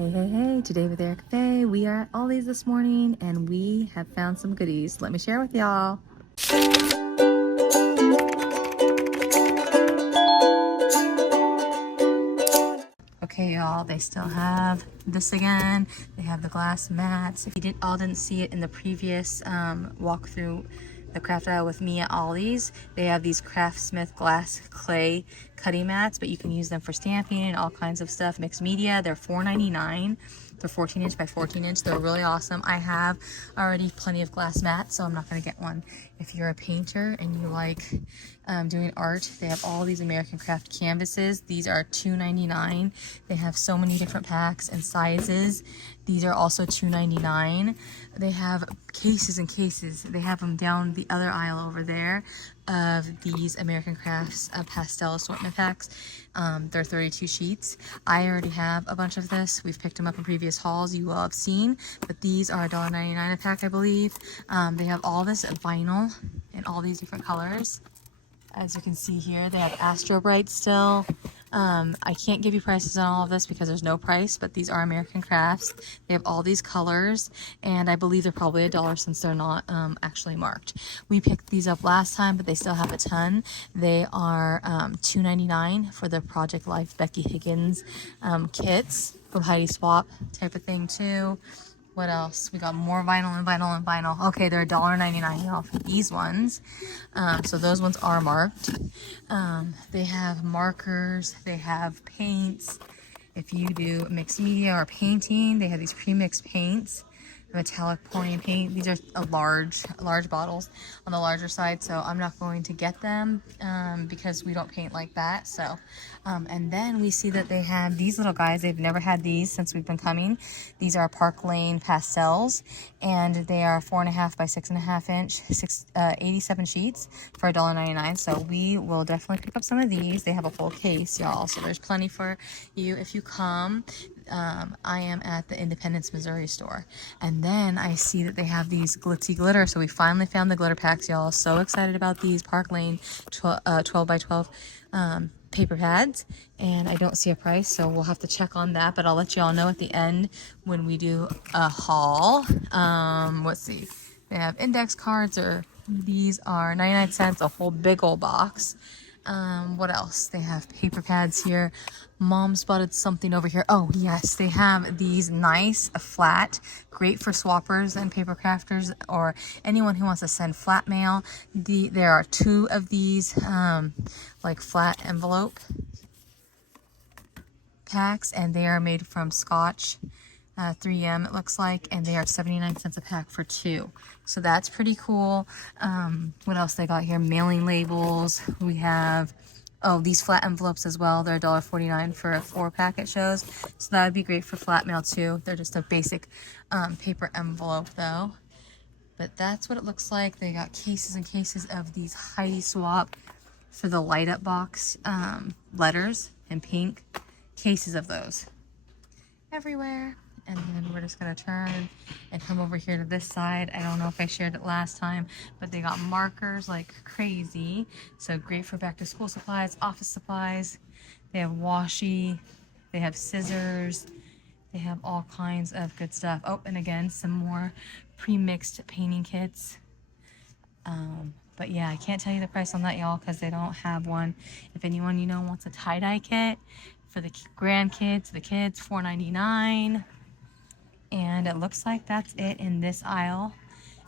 Hey, today with Eric Faye, we are at Ollie's this morning and we have found some goodies. Let me share with y'all. Okay, y'all, they still have this again. They have the glass mats. If you didn't see it in the previous walkthrough the craft aisle with me at Ollie's, they have these CraftSmith glass clay cutting mats, but you can use them for stamping and all kinds of stuff, mixed media. They're $4.99. They're 14 inch by 14 inch. They're really awesome. I have already plenty of glass mats, so I'm not going to get one. If you're a painter and you like doing art, they have all these American Craft canvases. These are $2.99. They have so many different packs and sizes. These are also $2.99. They have cases and cases. They have them down the other aisle over there of these American Crafts pastel assortment packs. They're 32 sheets. I already have a bunch of this. We've picked them up in previous hauls you will have seen, but these are $1.99 a pack, I believe. They have all this vinyl in all these different colors. As you can see here, they have Astro Bright still. I can't give you prices on all of this because there's no price, but these are American Crafts. They have all these colors, and I believe they're probably $1 since they're not actually marked. We picked these up last time, but they still have a ton. They are $2.99 for the Project Life Becky Higgins kits from Heidi Swapp type of thing too. What else? We got more vinyl and vinyl and vinyl. Okay, they're $1.99 off these ones. So those ones are marked. They have markers. They have paints. If you do mixed media or painting, they have these pre-mixed paints. Metallic pouring paint. These are large bottles on the larger side, so I'm not going to get them because we don't paint like that. So and then we see that they have these little guys. They've never had these since we've been coming. These are Lane Pastels, and they are 4.5 by 6.5 inch, 87 sheets for $1.99. So we will definitely pick up some of these. They have a full case, y'all, so there's plenty for you if you come. I am at the Independence, Missouri store. And then I see that they have these Glitzy Glitter. So we finally found the glitter packs, y'all. So excited about these Park Lane 12 by 12 paper pads. And I don't see a price, so we'll have to check on that. But I'll let y'all know at the end when we do a haul. Let's see. They have index cards, or these are 99 cents, a whole big old box. What else? They have paper pads here. Mom spotted something over here. Oh yes, they have these nice flat, great for swappers and paper crafters or anyone who wants to send flat mail. There are 2 of these like flat envelope packs, and they are made from Scotch 3M it looks like, and they are 79 cents a pack for 2. So that's pretty cool. What else they got here? Mailing labels. We have these flat envelopes as well. They're $1.49 for a 4-pack, it shows. So that would be great for flat mail too. They're just a basic paper envelope though. But that's what it looks like. They got cases and cases of these Heidi Swapp for the light up box letters in pink. Cases of those everywhere. And then we're just going to turn and come over here to this side. I don't know if I shared it last time, but they got markers like crazy. So great for back to school supplies, office supplies. They have washi. They have scissors. They have all kinds of good stuff. Oh, and again, some more pre-mixed painting kits. But yeah, I can't tell you the price on that, y'all, because they don't have one. If anyone you know wants a tie-dye kit for the grandkids, the kids, $4.99. And it looks like that's it in this aisle.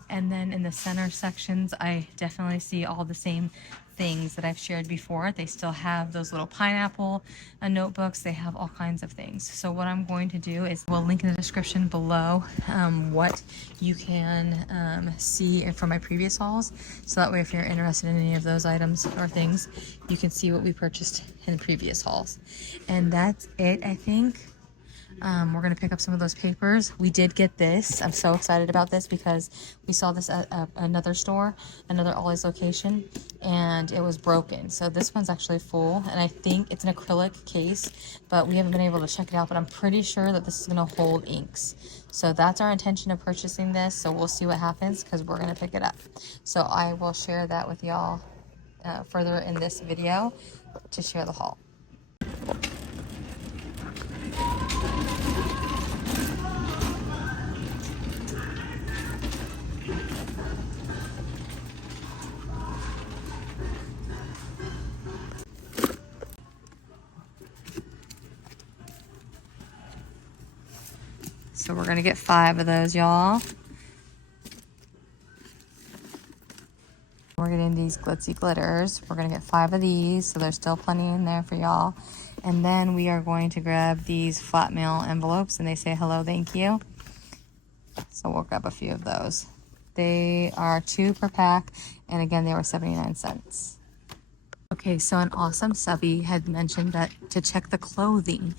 And then in the center sections, I definitely see all the same things that I've shared before. They still have those little pineapple notebooks. They have all kinds of things. So what I'm going to do is we'll link in the description below what you can see from my previous hauls. So that way, if you're interested in any of those items or things, you can see what we purchased in previous hauls. And that's it, I think. We're going to pick up some of those papers. We did get this. I'm so excited about this because we saw this at another store, another Ollie's location, and it was broken. So this one's actually full, and I think it's an acrylic case, but we haven't been able to check it out, but I'm pretty sure that this is going to hold inks. So that's our intention of purchasing this, so we'll see what happens because we're going to pick it up. So I will share that with y'all further in this video to share the haul. So we're gonna get 5 of those, y'all. We're getting these Glitzy Glitters. We're gonna get 5 of these, so there's still plenty in there for y'all. And then we are going to grab these flat mail envelopes, and they say hello, thank you. So we'll grab a few of those. They are 2 per pack, and again, they were 79 cents. Okay, so an awesome subby had mentioned that to check the clothing.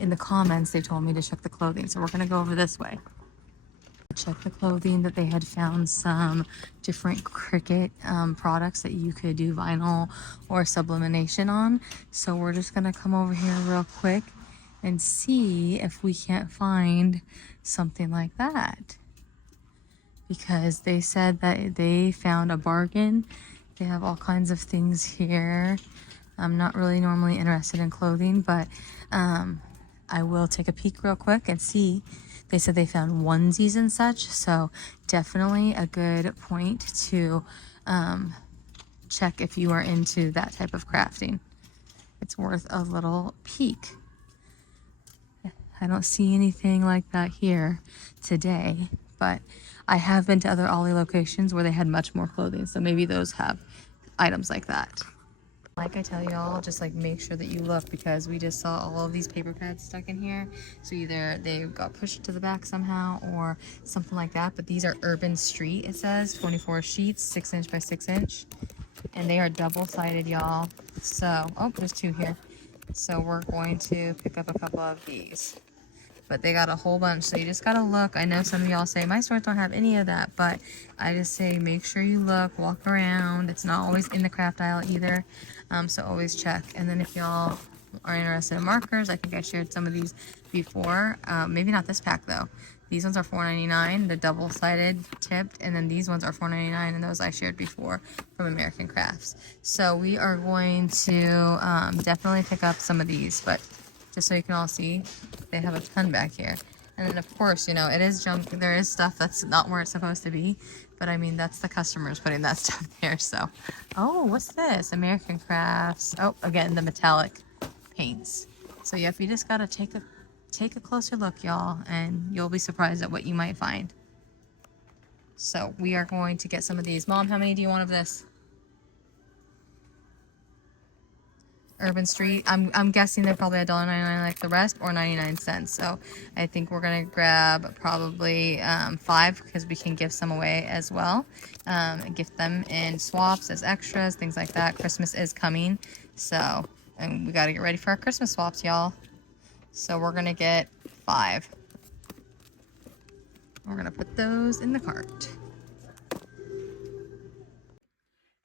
In the comments, they told me to check the clothing, so we're gonna go over this way. Check the clothing, that they had found some different Cricut products that you could do vinyl or sublimation on. So we're just gonna come over here real quick and see if we can't find something like that, because they said that they found a bargain. They have all kinds of things here. I'm not really normally interested in clothing, but I will take a peek real quick and see. They said they found onesies and such, so definitely a good point to check if you are into that type of crafting. It's worth a little peek. I don't see anything like that here today, but I have been to other Ollie locations where they had much more clothing, so maybe those have items like that. Like I tell y'all, just like make sure that you look, because we just saw all of these paper pads stuck in here. So either they got pushed to the back somehow or something like that. But these are Urban Street, it says, 24 sheets, 6 inch by 6 inch. And they are double-sided, y'all. So, oh, there's 2 here. So we're going to pick up a couple of these. But they got a whole bunch, so you just gotta look. I know some of y'all say my stores don't have any of that, but I just say make sure you look, walk around. It's not always in the craft aisle either, so always check. And then if y'all are interested in markers, I think I shared some of these before. Maybe not this pack though. These ones are $4.99, the double-sided tipped, and then these ones are $4.99, and those I shared before from American Crafts. So we are going to definitely pick up some of these, but just so you can all see, they have a ton back here. And then of course, you know, it is junk. There is stuff that's not where it's supposed to be, but I mean, that's the customers putting that stuff there. So, oh, what's this? American Crafts. Oh, again, the metallic paints. So yeah, if you just gotta take a closer look, y'all, and you'll be surprised at what you might find. So we are going to get some of these. Mom, how many do you want of this? Urban Street. I'm guessing they're probably $1.99 like the rest, or 99 cents. So I think we're gonna grab probably 5, because we can give some away as well. And gift them in swaps as extras, things like that. Christmas is coming, so and we gotta get ready for our Christmas swaps, y'all. So we're gonna get 5. We're gonna put those in the cart.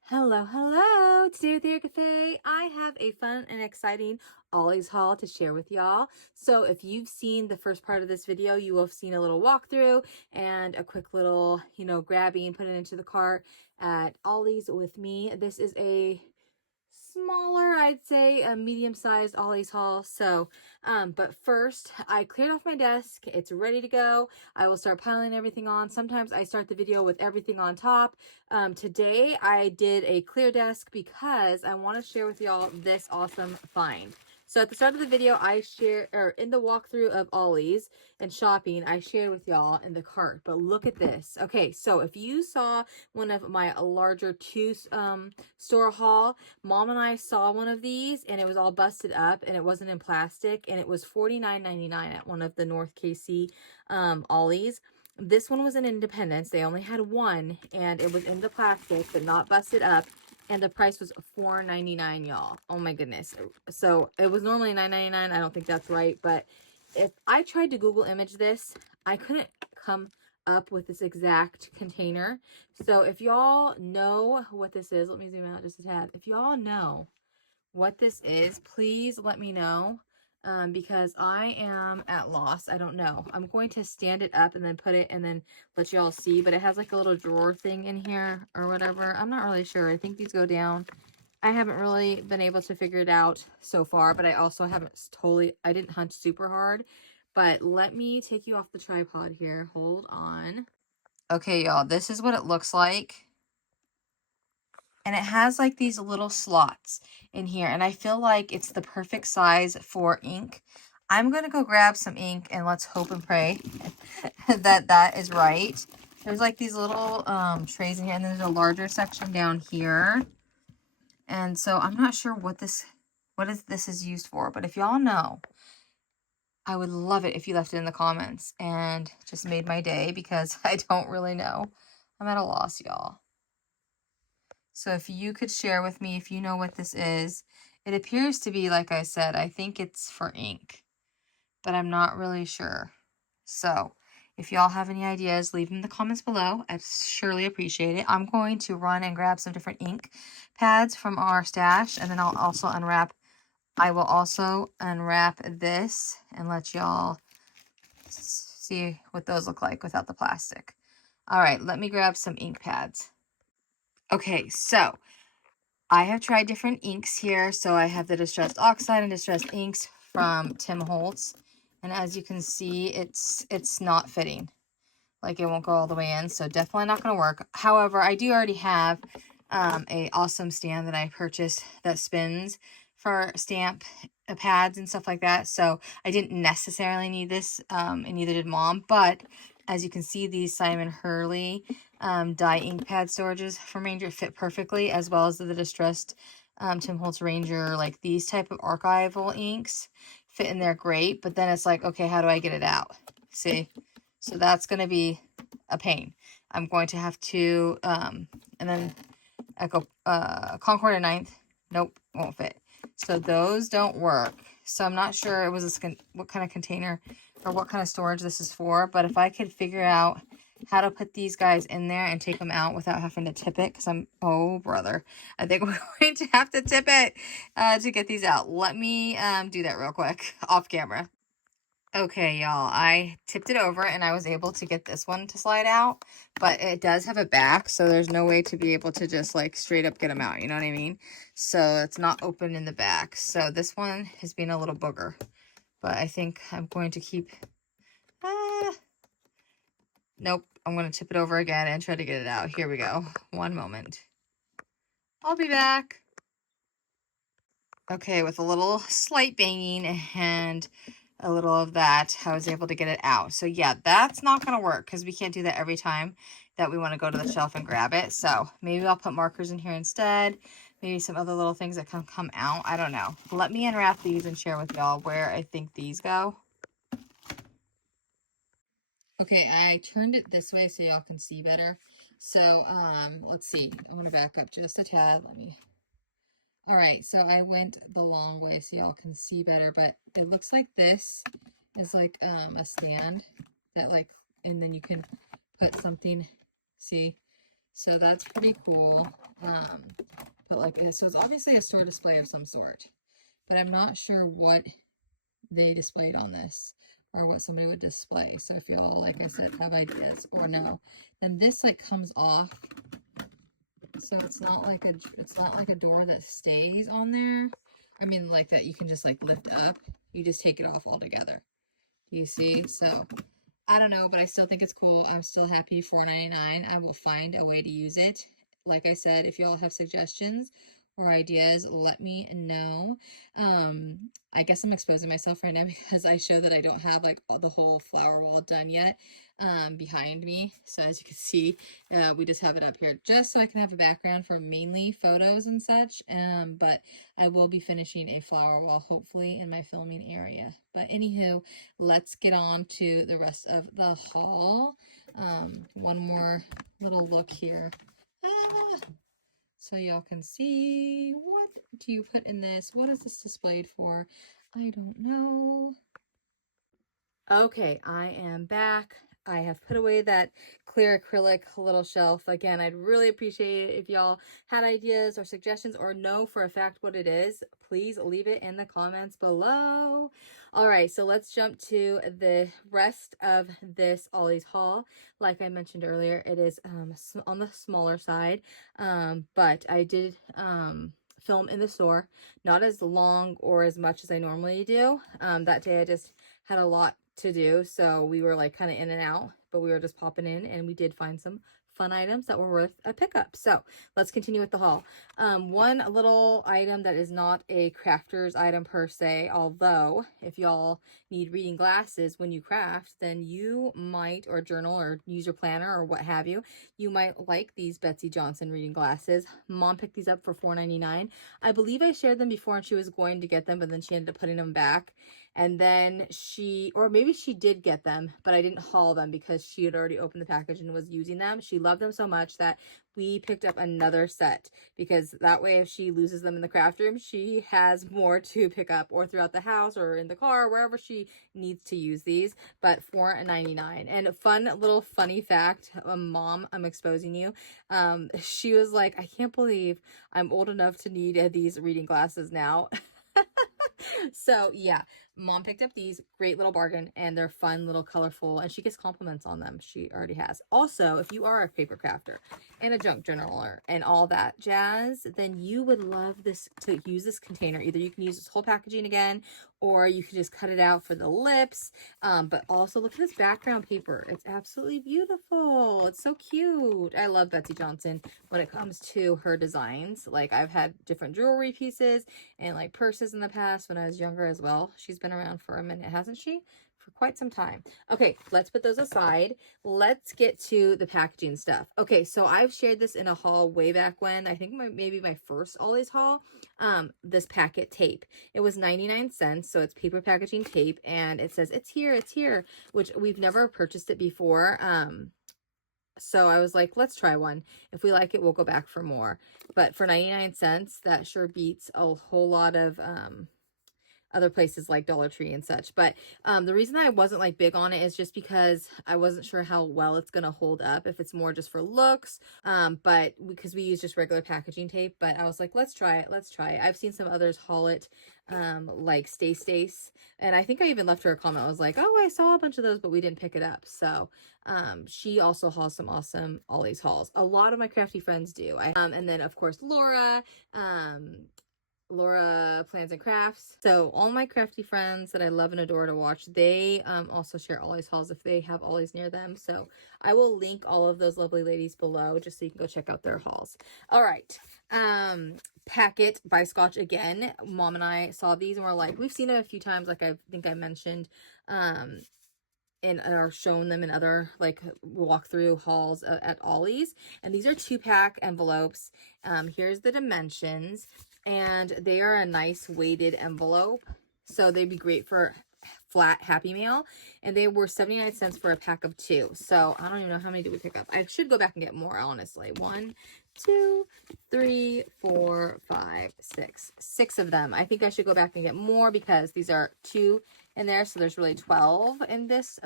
Hello, hello! Today with Your Cafe, I have a fun and exciting Ollie's haul to share with y'all. So if you've seen the first part of this video, you will have seen a little walkthrough and a quick little, you know, grabbing, put it into the cart at Ollie's with me. This is a smaller, I'd say a medium-sized Ollie's haul. So but first I cleared off my desk. It's ready to go. I will start piling everything on. Sometimes I start the video with everything on top. Today I did a clear desk because I want to share with y'all this awesome find. So at the start of the video, I share, or in the walkthrough of Ollie's and shopping, I shared with y'all in the cart. But look at this. Okay, so if you saw one of my larger 2 store haul, Mom and I saw one of these and it was all busted up and it wasn't in plastic, and it was $49.99 at one of the North KC Ollie's. This one was in Independence. They only had one and it was in the plastic but not busted up, and the price was $4.99, y'all. Oh my goodness. So it was normally $9.99. I don't think that's right, but if I tried to Google image this, I couldn't come up with this exact container. So if y'all know what this is, let me zoom out just a tad. If y'all know what this is, please let me know, because I am at loss. I don't know. I'm going to stand it up and then put it and then let y'all see, but it has like a little drawer thing in here or whatever. I'm not really sure. I think these go down. I haven't really been able to figure it out so far, but I also haven't I didn't hunt super hard. But let me take you off the tripod here. Hold on. Okay, y'all, this is what it looks like. And it has like these little slots in here, and I feel like it's the perfect size for ink. I'm going to go grab some ink and let's hope and pray that that is right. There's like these little trays in here, and there's a larger section down here. And so I'm not sure what this is used for, but if y'all know, I would love it if you left it in the comments and just made my day, because I don't really know. I'm at a loss, y'all. So if you could share with me if you know what this is. It appears to be, like I said, I think it's for ink, but I'm not really sure. So if y'all have any ideas, leave them in the comments below. I'd surely appreciate it. I'm going to run and grab some different ink pads from our stash, and then I'll also unwrap. I will also unwrap this and let y'all see what those look like without the plastic. All right, let me grab some ink pads. Okay, so I have tried different inks here. So I have the Distressed Oxide and Distressed Inks from Tim Holtz. And as you can see, it's not fitting. Like, it won't go all the way in. So definitely not going to work. However, I do already have a awesome stand that I purchased that spins for stamp pads and stuff like that. So I didn't necessarily need this, and neither did Mom. But as you can see, these Simon Hurley dye ink pad storages from Ranger fit perfectly, as well as the Distressed Tim Holtz Ranger. Like, these type of archival inks fit in there great. But then it's like, okay, how do I get it out? See? So that's going to be a pain. I'm going to have to, and then Echo, Concord and 9th. Nope, won't fit. So those don't work. So I'm not sure it was what kind of container or what kind of storage this is for. But if I could figure out how to put these guys in there and take them out without having to tip it, because oh brother, I think we're going to have to tip it to get these out. Let me do that real quick off camera. Okay, y'all, I tipped it over and I was able to get this one to slide out, but it does have a back, so there's no way to be able to just like straight up get them out, you know what I mean? So it's not open in the back. So this one has been a little booger, but I think I'm going to keep, nope, I'm going to tip it over again and try to get it out. Here we go. One moment. I'll be back. Okay, with a little slight banging and a little of that, I was able to get it out. So yeah, that's not going to work because we can't do that every time that we want to go to the shelf and grab it. So maybe I'll put markers in here instead. Maybe some other little things that can come out. I don't know. Let me unwrap these and share with y'all where I think these go. Okay, I turned it this way so y'all can see better. So let's see. I'm going to back up just a tad. All right, so I went the long way so y'all can see better, but it looks like this is like a stand that like, and then you can put something, see? So that's pretty cool. But like, so it's obviously a store display of some sort, but I'm not sure what they displayed on this or what somebody would display. So if y'all, like I said, have ideas or no, then this like comes off. So it's not like a door that stays on there. I mean, like that you can just like lift up. You just take it off altogether. Do you see? So I don't know, but I still think it's cool. I'm still happy. $4.99. I will find a way to use it. Like I said, if y'all have suggestions or ideas, let me know. I guess I'm exposing myself right now because I show that I don't have like the whole flower wall done yet behind me. So as you can see, we just have it up here just so I can have a background for mainly photos and such. But I will be finishing a flower wall hopefully in my filming area. But anywho, let's get on to the rest of the haul. One more little look here. So y'all can see, what do you put in this? What is this displayed for? I don't know. Okay, I am back. I have put away that clear acrylic little shelf. Again, I'd really appreciate it if y'all had ideas or suggestions or know for a fact what it is. Please leave it in the comments below. All right, so let's jump to the rest of this Ollie's haul. Like I mentioned earlier, it is on the smaller side, but I did film in the store. Not as long or as much as I normally do. That day I just had a lot to do, so we were like kind of in and out, but we were just popping in and we did find some fun items that were worth a pickup. So let's continue with the haul. One little item that is not a crafter's item per se, although if y'all need reading glasses when you craft, then you might, or journal or use your planner or what have you, you might like these Betsy Johnson reading glasses. Mom picked these up for $4.99. I believe I shared them before and she was going to get them, but then she ended up putting them back. And then or maybe she did get them, but I didn't haul them because she had already opened the package and was using them. She loved them so much that we picked up another set, because that way if she loses them in the craft room, she has more to pick up, or throughout the house or in the car, wherever she needs to use these. But $4.99. And fun little funny fact, Mom, I'm exposing you. She was like, I can't believe I'm old enough to need these reading glasses now. So yeah, Mom picked up these, great little bargain, and they're fun, little colorful, and she gets compliments on them. She already has. Also, if you are a paper crafter and a junk journaler and all that jazz, then you would love this, to use this container. Either you can use this whole packaging again, or you can just cut it out for the lips. But also look at this background paper. It's absolutely beautiful. It's so cute. I love Betsy Johnson when it comes to her designs. Like, I've had different jewelry pieces and like purses in the past when I was younger as well. She's been around for a minute, hasn't she? For quite some time. Okay, let's put those aside. Let's get to the packaging stuff. Okay, so I've shared this in a haul way back when, I think maybe my first Ollie's haul, this packet tape. It was 99 cents, so it's paper packaging tape, and it says it's here, which we've never purchased it before. So I was like, let's try one. If we like it, we'll go back for more. But for 99 cents, that sure beats a whole lot of other places like Dollar Tree and such. But the reason I wasn't like big on it is just because I wasn't sure how well it's gonna hold up, if it's more just for looks, but because we use just regular packaging tape. But I was like, let's try it. I've seen some others haul it, like Stace, and I think I even left her a comment. I was like, oh, I saw a bunch of those, but we didn't pick it up. So she also hauls some awesome Ollie's hauls. A lot of my crafty friends do. And then of course Laura Plans and Crafts. So all my crafty friends that I love and adore to watch, they also share Ollie's hauls if they have Ollie's near them. So I will link all of those lovely ladies below just so you can go check out their hauls. All right. Packet by Scotch again. Mom and I saw these and we're like, we've seen it a few times, like I think I mentioned, and are shown them in other like walkthrough hauls at Ollie's. And these are 2-pack envelopes. Here's the dimensions, and they are a nice weighted envelope, so they'd be great for flat Happy Mail. And they were 79 cents for a pack of 2. So I don't even know how many did we pick up. I should go back and get more, honestly. 1, 2, 3, 4, 5, 6 of them. I think I should go back and get more because these are 2 in there, so there's really 12 in this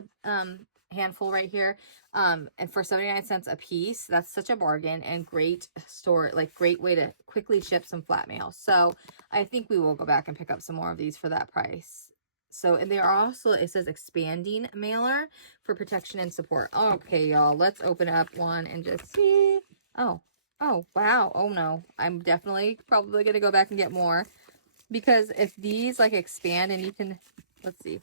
handful right here. And for 79 cents a piece, that's such a bargain, and great great way to quickly ship some flat mail. So I think we will go back and pick up some more of these for that price. So, and they are also, it says expanding mailer for protection and support. Okay, y'all, let's open up one and just see. Oh, wow. Oh no, I'm definitely probably gonna go back and get more, because if these like expand and you can, let's see,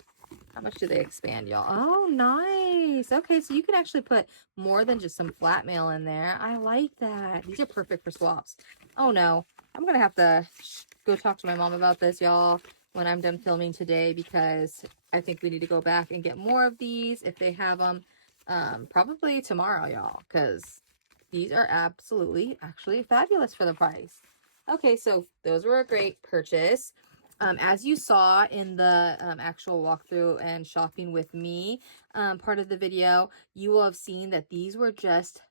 how much do they expand, y'all? Oh, nice. Okay, so you can actually put more than just some flat mail in there. I like that. These are perfect for swaps. Oh no, I'm gonna have to go talk to my mom about this, y'all, when I'm done filming today, because I think we need to go back and get more of these if they have them, probably tomorrow, y'all, because these are actually fabulous for the price. Okay, so those were a great purchase. As you saw in the actual walkthrough and shopping with me part of the video, you will have seen that these were just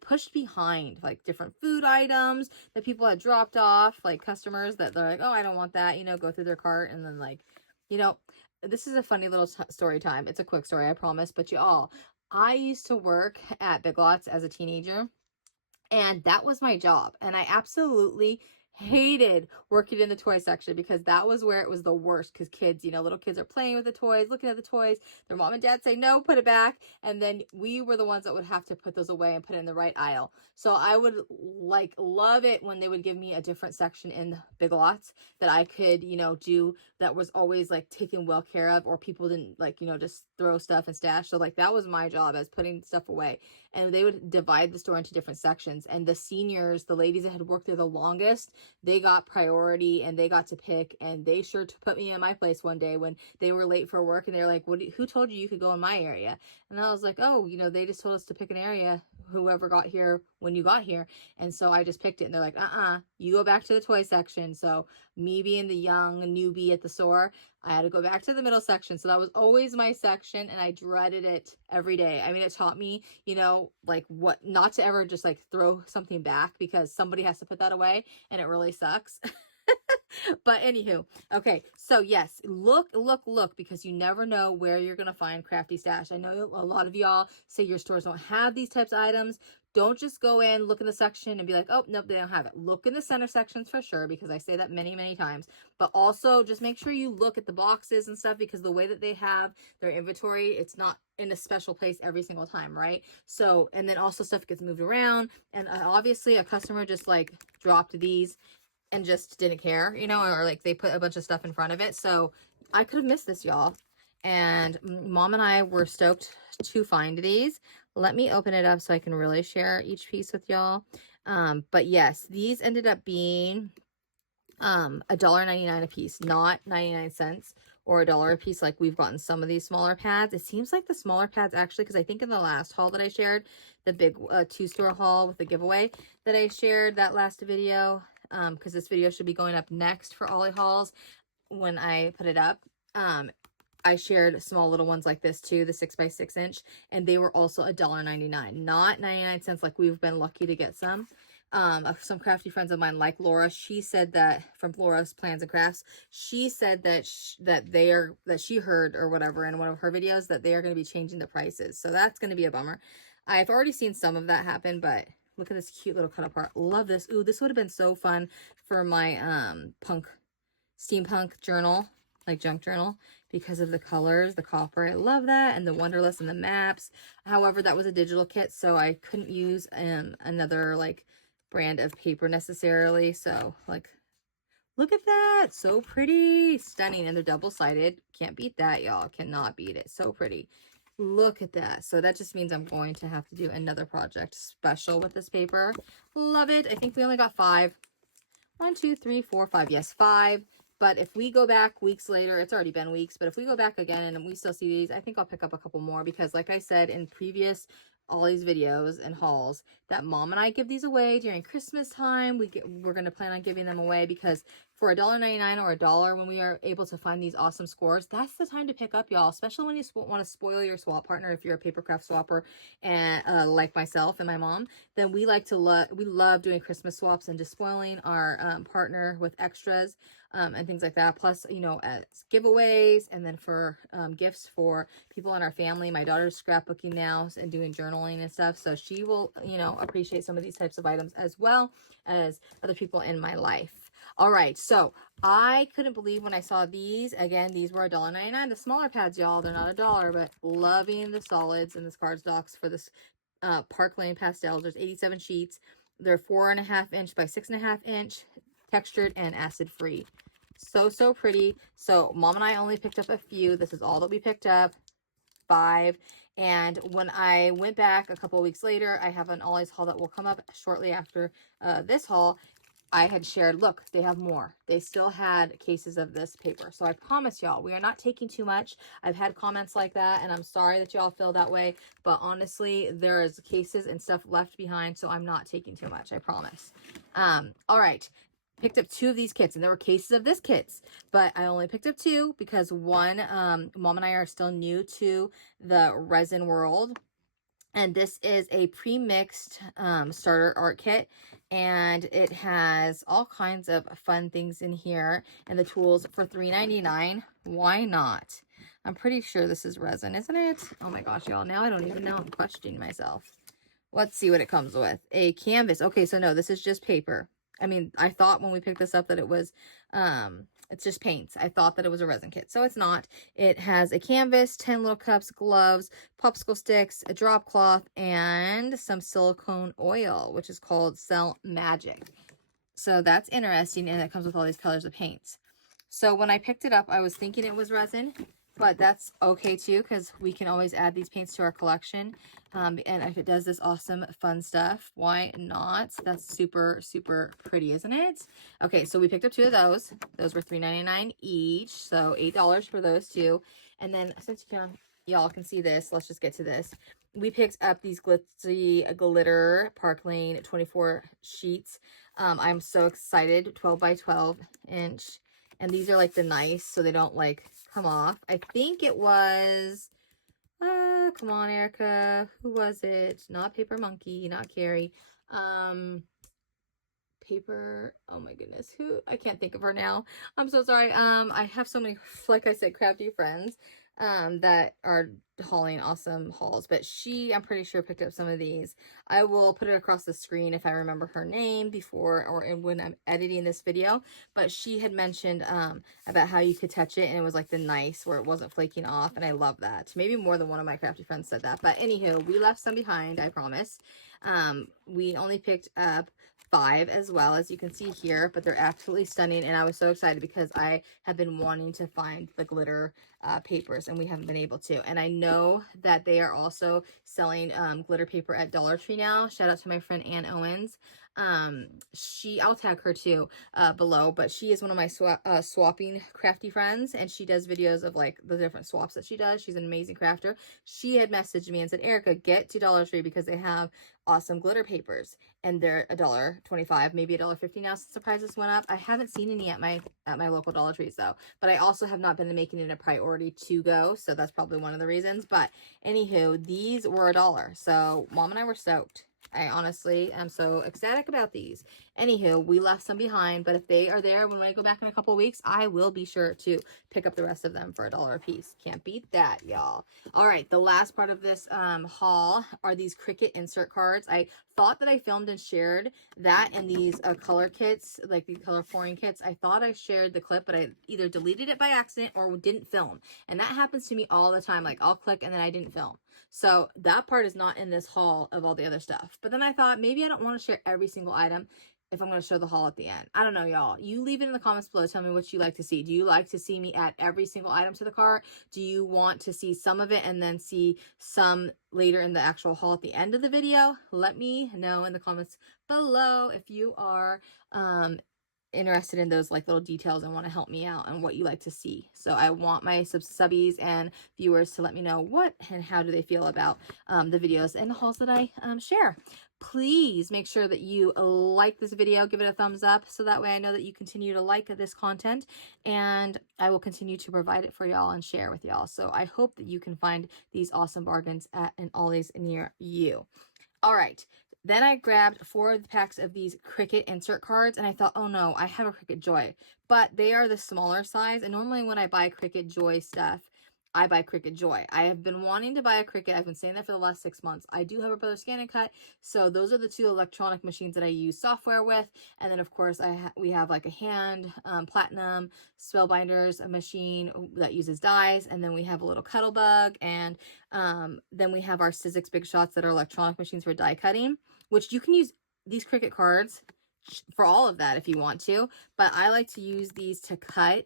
pushed behind, like different food items that people had dropped off, like customers that they're like, oh, I don't want that, go through their cart. And then like, this is a funny little story time. It's a quick story, I promise. But y'all, I used to work at Big Lots as a teenager, and that was my job. And I absolutely hated working in the toy section because that was where it was the worst, because kids, you know, little kids are playing with the toys, looking at the toys, their mom and dad say no, put it back, and then we were the ones that would have to put those away and put it in the right aisle. So I would like love it when they would give me a different section in Big Lots that I could, you know, do, that was always like taken well care of, or people didn't like, you know, just throw stuff and stash. So like that was my job, as putting stuff away. And they would divide the store into different sections, and the seniors, the ladies that had worked there the longest, they got priority and they got to pick. And they sure to put me in my place one day when they were late for work, and they're like, who told you could go in my area? And I was like, oh, you know, they just told us to pick an area, whoever got here when you got here. And so I just picked it, and they're like, you go back to the toy section. So me being the young newbie at the store, I had to go back to the middle section. So that was always my section, and I dreaded it every day. I mean, it taught me, you know, like what not to ever just like throw something back, because somebody has to put that away, and it really sucks. But anywho, okay, so yes, look, because you never know where you're gonna find crafty stash. I know a lot of y'all say your stores don't have these types of items. Don't just go in, look in the section and be like, oh, nope, they don't have it. Look in the center sections for sure, because I say that many times. But also just make sure you look at the boxes and stuff, because the way that they have their inventory, it's not in a special place every single time, right? So, and then also stuff gets moved around, and obviously a customer just like dropped these and just didn't care, you know, or like they put a bunch of stuff in front of it. So I could have missed this, y'all. And mom and I were stoked to find these. Let me open it up so I can really share each piece with y'all. But yes, these ended up being $1.99 a piece, not 99 cents or $1 a piece like we've gotten some of these smaller pads. It seems like the smaller pads actually, because I think in the last haul that I shared, the big two-store haul with the giveaway that I shared, that last video, because this video should be going up next for Ollie hauls when I put it up. I shared small little ones like this too, the 6x6 inch, and they were also $1.99, not 99 cents like we've been lucky to get some. Some crafty friends of mine like Laura, she said that, from Laura's Plans and Crafts, she said that she heard or whatever in one of her videos that they are going to be changing the prices. So that's going to be a bummer. I've already seen some of that happen, but look at this cute little cut apart. Love this. Ooh, this would have been so fun for my steampunk journal, like junk journal, because of the colors, the copper. I love that, and the Wonderlist and the maps. However, that was a digital kit, so I couldn't use another like brand of paper necessarily. So like, look at that, so pretty, stunning, and they're double-sided. Can't beat that, y'all. Cannot beat it. So pretty. Look at that. So that just means I'm going to have to do another project special with this paper. Love it. I think we only got 5. 1, 2, 3, 4, 5. Yes, 5. But if we go back weeks later, it's already been weeks, but if we go back again and we still see these, I think I'll pick up a couple more, because like I said in previous Ollie's videos and hauls, that mom and I give these away during Christmas time. We're going to plan on giving them away, because for $1.99 or $1, when we are able to find these awesome scores, that's the time to pick up, y'all, especially when you want to spoil your swap partner. If you're a paper craft swapper, and like myself and my mom, then we like to we love doing Christmas swaps and just spoiling our partner with extras and things like that. Plus, you know, as giveaways, and then for gifts for people in our family. My daughter's scrapbooking now and doing journaling and stuff, so she will, you know, appreciate some of these types of items, as well as other people in my life. All right, so I couldn't believe when I saw these. Again, these were $1.99. The smaller pads, y'all, they're not $1, but loving the solids and this cardstocks for this Park Lane Pastels. There's 87 sheets. They're 4.5 inch by 6.5 inch, textured and acid free. So pretty. So mom and I only picked up a few. This is all that we picked up. 5. And when I went back a couple of weeks later, I have an Ollie's haul that will come up shortly after this haul. I had shared, look, they have more. They still had cases of this paper. So I promise y'all, we are not taking too much. I've had comments like that, and I'm sorry that y'all feel that way. But honestly, there is cases and stuff left behind, so I'm not taking too much, I promise. All right. Picked up 2 of these kits, and there were cases of this kits, but I only picked up 2 because one, mom and I are still new to the resin world. And this is a pre-mixed starter art kit, and it has all kinds of fun things in here, and the tools for $3.99. Why not? I'm pretty sure this is resin, isn't it? Oh my gosh, y'all, now I don't even know. I'm questioning myself. Let's see what it comes with. A canvas. Okay, so no, this is just paper. I mean, I thought when we picked this up that it was, it's just paints. I thought that it was a resin kit. So it's not. It has a canvas, 10 little cups, gloves, popsicle sticks, a drop cloth, and some silicone oil, which is called Cell Magic. So that's interesting, and it comes with all these colors of paints. So when I picked it up, I was thinking it was resin, but that's okay too, because we can always add these paints to our collection. And if it does this awesome fun stuff, why not? That's super, super pretty, isn't it? Okay, so we picked up 2 of those. Those were $3.99 each, so $8 for those 2. And then since y'all can see this, let's just get to this. We picked up these Glitzy Glitter Park Lane 24 sheets. I'm so excited. 12 by 12 inch. And these are like the nice, so they don't like come off. I think it was, come on, Erica. Who was it? Not Paper Monkey, not Carrie. Paper, oh my goodness, who, I can't think of her now. I'm so sorry. I have so many, like I said, crafty friends that are hauling awesome hauls, but I'm pretty sure picked up some of these. I will put it across the screen if I remember her name before or when I'm editing this video, but she had mentioned about how you could touch it and it was like the nice where it wasn't flaking off, and I love that. Maybe more than one of my crafty friends said that, but anywho, we left some behind, I promise. We only picked up 5 as well, as you can see here, but they're absolutely stunning, and I was so excited because I have been wanting to find the glitter papers and we haven't been able to. And I know that they are also selling glitter paper at Dollar Tree now. Shout out to my friend Ann Owens. I'll tag her too below, but she is one of my swapping crafty friends, and she does videos of like the different swaps that she does. She's an amazing crafter. She had messaged me and said, Erica, get to Dollar Tree because they have awesome glitter papers, and they're $1.25, maybe $1.50 now since the prices went up. I haven't seen any at my local Dollar Trees though, but I also have not been making it a priority to go, so that's probably one of the reasons. But anywho, these were $1, so Mom and I were stoked. I honestly am so ecstatic about these. Anywho, we left some behind, but if they are there when I go back in a couple of weeks, I will be sure to pick up the rest of them for $1 a piece. Can't beat that, y'all. All right, the last part of this haul are these Cricut insert cards. I thought that I filmed and shared that and these color kits, like these color pouring kits. I thought I shared the clip, but I either deleted it by accident or didn't film. And that happens to me all the time. Like I'll click and then I didn't film. So that part is not in this haul of all the other stuff. But then I thought maybe I don't want to share every single item if I'm going to show the haul at the end. I don't know, y'all. You leave it in the comments below. Tell me what you like to see. Do you like to see me add every single item to the cart? Do you want to see some of it and then see some later in the actual haul at the end of the video? Let me know in the comments below if you are interested in those like little details and want to help me out and what you like to see. So I want my subbies and viewers to let me know what and how do they feel about the videos and the hauls that I share. Please make sure that you like this video, give it a thumbs up, so that way I know that you continue to like this content, and I will continue to provide it for y'all and share with y'all. So I hope that you can find these awesome bargains at an Ollie's near you. All right. Then I grabbed 4 packs of these Cricut insert cards, and I thought, oh no, I have a Cricut Joy, but they are the smaller size. And normally when I buy Cricut Joy stuff, I buy Cricut Joy. I have been wanting to buy a Cricut. I've been saying that for the last 6 months. I do have a Brother Scan and Cut, so those are the 2 electronic machines that I use software with. And then of course we have like a hand platinum spellbinders, a machine that uses dies, and then we have a little Cuttlebug, and then we have our Sizzix Big Shots that are electronic machines for die cutting, which you can use these Cricut cards for all of that if you want to, but I like to use these to cut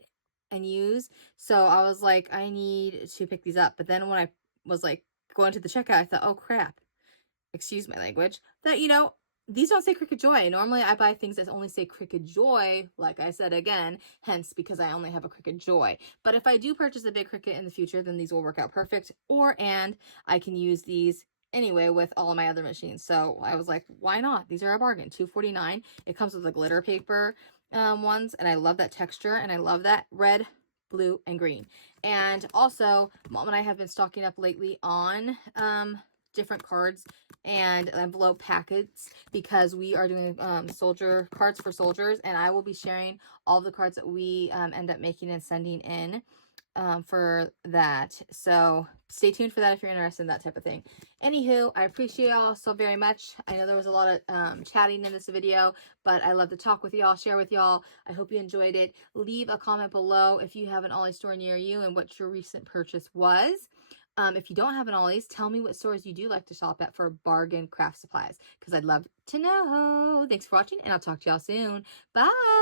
and use. So I was like, I need to pick these up. But then when I was like going to the checkout, I thought, oh crap, excuse my language, that, you know, these don't say Cricut Joy. Normally I buy things that only say Cricut Joy, like I said again, hence because I only have a Cricut Joy. But if I do purchase a big Cricut in the future, then these will work out perfect. And I can use these anyway with all of my other machines. So I was like, why not? These are a bargain. $2.49. It comes with a glitter paper ones, and I love that texture, and I love that red, blue, and green. And also Mom and I have been stocking up lately on different cards and envelope packets, because we are doing soldier cards for soldiers, and I will be sharing all the cards that we end up making and sending in for that. So stay tuned for that if you're interested in that type of thing. Anywho, I appreciate y'all so very much. I know there was a lot of chatting in this video, but I love to talk with y'all, share with y'all. I hope you enjoyed it. Leave a comment below if you have an Ollie store near you and what your recent purchase was. If you don't have an Ollie's, tell me what stores you do like to shop at for bargain craft supplies, because I'd love to know. Thanks for watching, and I'll talk to y'all soon. Bye!